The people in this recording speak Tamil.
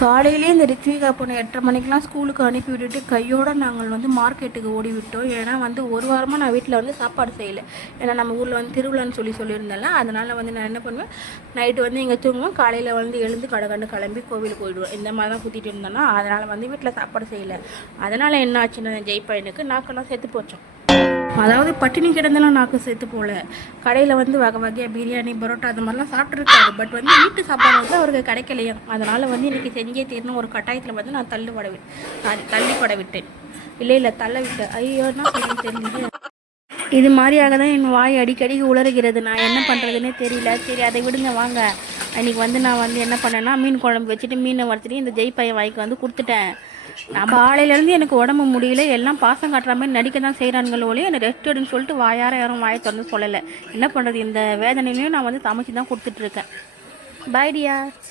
காலையிலே இந்த ரித்விகா பொண்ணு 8:30 மணிக்கெலாம் ஸ்கூலுக்கு அனுப்பி விட்டுட்டு கையோடு நாங்கள் வந்து மார்க்கெட்டுக்கு ஓடி விட்டோம். ஏன்னா வந்து ஒரு வாரமாக நான் வீட்டில் வந்து சாப்பாடு செய்யலை. ஏன்னா நம்ம ஊரில் வந்து திருவிழான்னு சொல்லியிருந்தேன்ல, அதனால் வந்து நான் என்ன பண்ணுவேன், நைட்டு வந்து இங்கே தூங்குவேன், காலையில் வந்து எழுந்து கடகண்டு கிளம்பி கோவிலுக்கு போயிடுவேன். இந்த மாதிரி தான் சுற்றிட்டு இருந்தேன்னா, அதனால் வந்து வீட்டில் சாப்பாடு செய்யலை. அதனால் என்ன ஆச்சுன்னா ஜெய் பையனுக்கு நாக்கெல்லாம் செத்து போச்சோம். அதாவது பட்டினி கிடந்தெல்லாம் நாக்கு சேர்த்து போகல, கடையில் வந்து வகை வகையாக பிரியாணி பரோட்டா அது மாதிரிலாம் சாப்பிட்ருக்காரு. பட் வந்து வீட்டு சாப்பாடு வந்து அவருக்கு கிடைக்கலையா. அதனால் வந்து இன்றைக்கி செஞ்சே தீரணும் ஒரு கட்டாயத்தில் வந்து நான் தள்ளிப்பட விட்டேன். இல்லை தள்ள விட்டேன். ஐயோன்னா தெரியல. இது மாதிரியாக தான் என் வாய் அடிக்கடி உளறுகிறது. நான் என்ன பண்ணுறதுன்னே தெரியல. சரி அதை விடுங்க வாங்க. அன்றைக்கி வந்து நான் வந்து என்ன பண்ணேன்னா, மீன் குழம்பு வச்சுட்டு மீனை வறுத்துட்டு இந்த ஜெய் பையன் வாய்க்கு வந்து கொடுத்துட்டேன். நான் காலையிலேருந்து எனக்கு உடம்பு முடியல, எல்லாம் பாசம் காட்டுற மாதிரி நடிக்க தான் செய்கிறாங்களோ ஒழிய எனக்கு ரெஸ்ட் எடுன்னு சொல்லிட்டு யாரும் வாயை திறந்து சொல்லலை. என்ன பண்ணுறது, இந்த வேதனையிலையும் நான் வந்து சமைச்சு தான் கொடுத்துட்ருக்கேன். Bye tears.